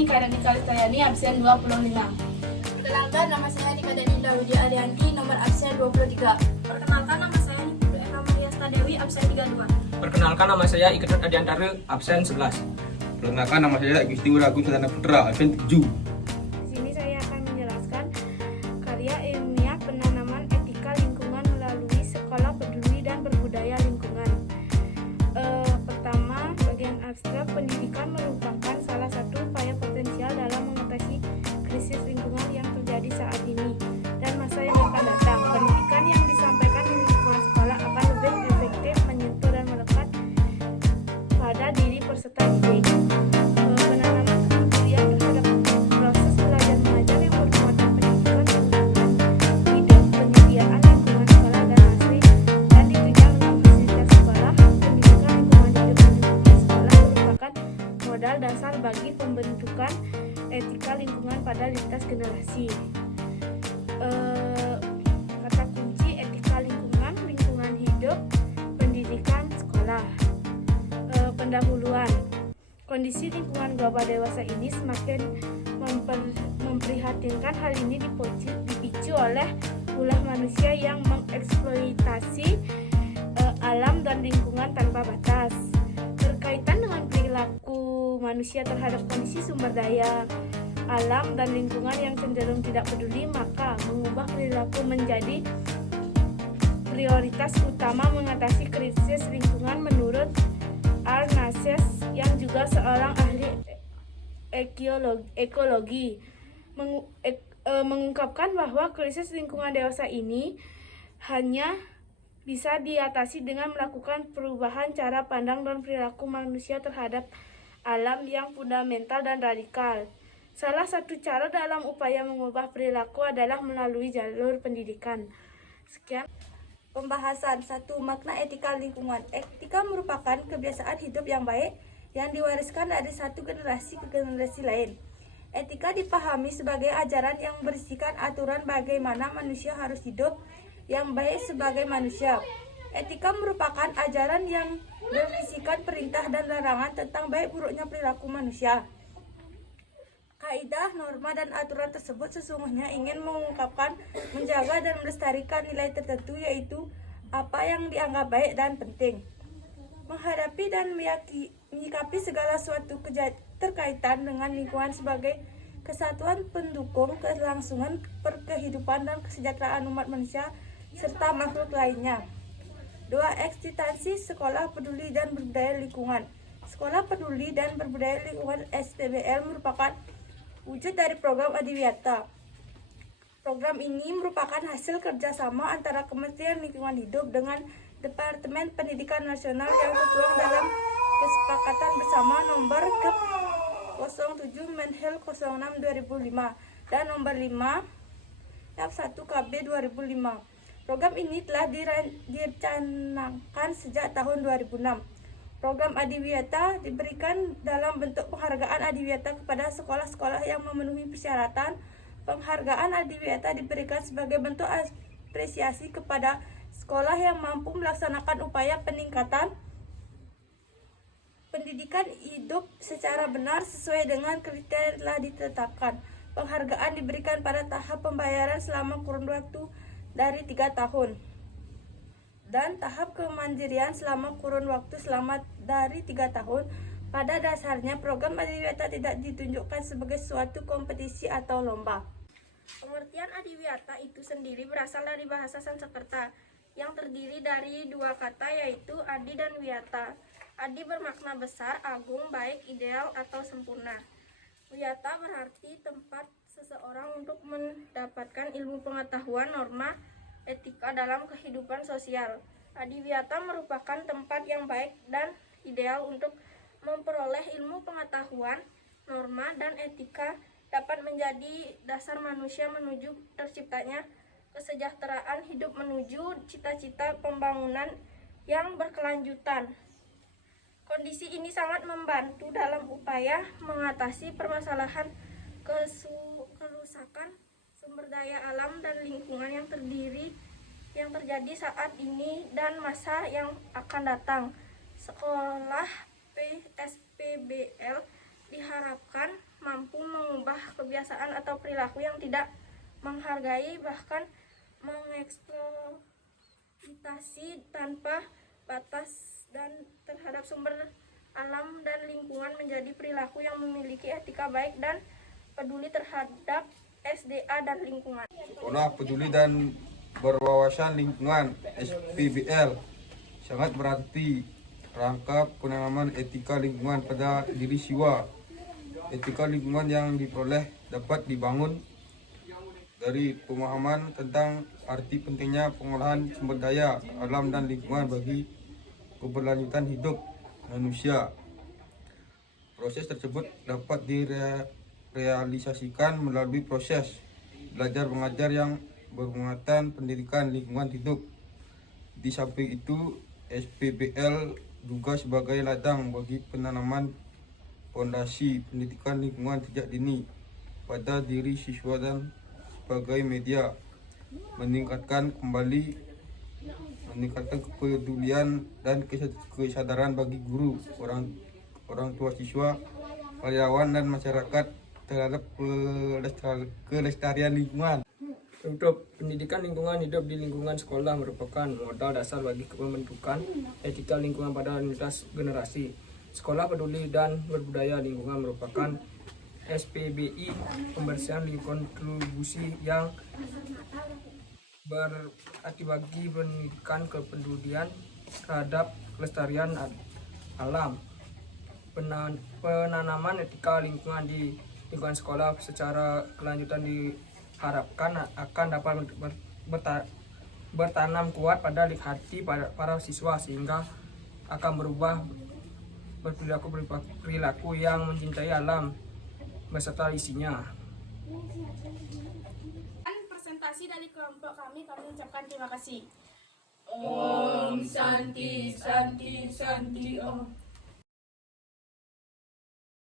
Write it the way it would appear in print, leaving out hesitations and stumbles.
Nika Radika Lestayani, absen 25. Perkenalkan, nama saya Nika Danila Widya Arianti, nomor absen 23. Perkenalkan, nama saya Namaria Dewi, absen 32. Perkenalkan, nama saya Iketut Adiantara, absen 11. Perkenalkan, nama saya Gustiwa Agung Sadana Putra, absen 7. Di sini saya akan menjelaskan karya ilmiah penanaman etika lingkungan melalui Sekolah Peduli dan Berbudaya Lingkungan. Pertama, bagian abstrak, pendidikan merupakan salah satu upaya potensial dalam mengatasi krisis lingkungan yang terjadi saat ini dan masa yang akan datang. Pendidikan yang disampaikan di lingkungan sekolah akan lebih efektif, menyentuh dan melekat pada diri peserta didik. Penanaman kepedulian terhadap proses belajar mengajar yang bermuatan pendidikan lingkungan hidup, penyediaan lingkungan sekolah dan asri, dan ditunjang dengan fasilitas sekolah. Pendidikan lingkungan hidup di lingkungan sekolah merupakan modal dasar bagi pembentukan etika lingkungan pada lintas generasi. Kata kunci etika lingkungan, lingkungan hidup, pendidikan sekolah. Pendahuluan. Kondisi lingkungan global dewasa ini semakin memprihatinkan. Hal ini dipicu oleh ulah manusia yang mengeksploitasi alam dan lingkungan tanpa batas. Berkaitan dengan perilaku manusia terhadap kondisi sumber daya alam dan lingkungan yang cenderung tidak peduli, maka mengubah perilaku menjadi prioritas utama mengatasi krisis lingkungan menurut Arnases yang juga seorang ahli ekologi mengungkapkan bahwa krisis lingkungan dewasa ini hanya bisa diatasi dengan melakukan perubahan cara pandang dan perilaku manusia terhadap alam yang fundamental dan radikal. Salah satu cara dalam upaya mengubah perilaku adalah melalui jalur pendidikan. Sekian. Pembahasan 1. Makna etika lingkungan. Etika merupakan kebiasaan hidup yang baik yang diwariskan dari satu generasi ke generasi lain. Etika dipahami sebagai ajaran yang berisikan aturan bagaimana manusia harus hidup yang baik sebagai manusia. Etika merupakan ajaran yang berisikan perintah dan larangan tentang baik buruknya perilaku manusia. Kaidah, norma, dan aturan tersebut sesungguhnya ingin mengungkapkan, menjaga, dan melestarikan nilai tertentu, yaitu apa yang dianggap baik dan penting. Menghadapi dan menyikapi segala suatu terkaitan dengan lingkungan sebagai kesatuan pendukung kelangsungan kehidupan dan kesejahteraan umat manusia serta makhluk lainnya. 2. Eksistensi Sekolah Peduli dan Berbudaya Lingkungan. Sekolah Peduli dan Berbudaya Lingkungan (SPBL) merupakan wujud dari program Adiwiyata. Program ini merupakan hasil kerjasama antara Kementerian Lingkungan Hidup dengan Departemen Pendidikan Nasional yang tertuang dalam Kesepakatan Bersama Nomor Kep 07 Menhel 06/2005 dan Nomor 5 Kep 1 KB 2005. Program ini telah direncanakan sejak tahun 2006. Program Adiwiyata diberikan dalam bentuk penghargaan Adiwiyata kepada sekolah-sekolah yang memenuhi persyaratan. Penghargaan Adiwiyata diberikan sebagai bentuk apresiasi kepada sekolah yang mampu melaksanakan upaya peningkatan pendidikan hidup secara benar sesuai dengan kriteria yang telah ditetapkan. Penghargaan diberikan pada tahap pembayaran selama kurun waktu dari 3 tahun. Dan tahap kemandirian selama kurun waktu selama dari 3 tahun. Pada dasarnya, program Adiwiyata tidak ditunjukkan sebagai suatu kompetisi atau lomba. Pengertian Adiwiyata itu sendiri berasal dari bahasa Sanskerta yang terdiri dari 2 kata, yaitu adi dan wiyata. Adi bermakna besar, agung, baik, ideal, atau sempurna. Wiyata berarti tempat seseorang untuk mendapatkan ilmu pengetahuan, norma, etika dalam kehidupan sosial. Adiwiyata merupakan tempat yang baik dan ideal untuk memperoleh ilmu pengetahuan, norma, dan etika dapat menjadi dasar manusia menuju terciptanya kesejahteraan hidup menuju cita-cita pembangunan yang berkelanjutan. Kondisi ini sangat membantu dalam upaya mengatasi permasalahan kerusakan sumber daya alam dan lingkungan yang terjadi saat ini dan masa yang akan datang. Sekolah SPBL diharapkan mampu mengubah kebiasaan atau perilaku yang tidak menghargai bahkan mengeksploitasi tanpa batas dan terhadap sumber alam dan lingkungan menjadi perilaku yang memiliki etika baik dan peduli terhadap SDA dan lingkungan. Sekolah peduli dan berwawasan lingkungan SPBL sangat berarti rangka penanaman etika lingkungan pada diri siswa. Etika lingkungan yang diperoleh dapat dibangun dari pemahaman tentang arti pentingnya pengolahan sumber daya alam dan lingkungan bagi keberlanjutan hidup manusia. Proses tersebut dapat direalisasikan melalui proses belajar mengajar yang bermuatan pendidikan lingkungan hidup. Di samping itu, SPBL juga sebagai ladang bagi penanaman fondasi pendidikan lingkungan sejak dini pada diri siswa dan sebagai media meningkatkan kepedulian dan kesadaran bagi guru, orang tua siswa, karyawan dan masyarakat terhadap kelestarian lingkungan. Untuk pendidikan lingkungan hidup di lingkungan sekolah merupakan modal dasar bagi pembentukan etika lingkungan pada lintas generasi. Sekolah peduli dan berbudaya lingkungan merupakan SPBI pembersihan kontribusi yang berarti bagi pendidikan kepedulian terhadap kelestarian alam. Penanaman etika lingkungan di lingkungan sekolah secara kelanjutan diharapkan akan dapat bertanam kuat pada hati para siswa sehingga akan berubah perilaku yang mencintai alam beserta isinya. Presentasi dari kelompok kami ucapkan terima kasih. Om Santi Santi Santi Om.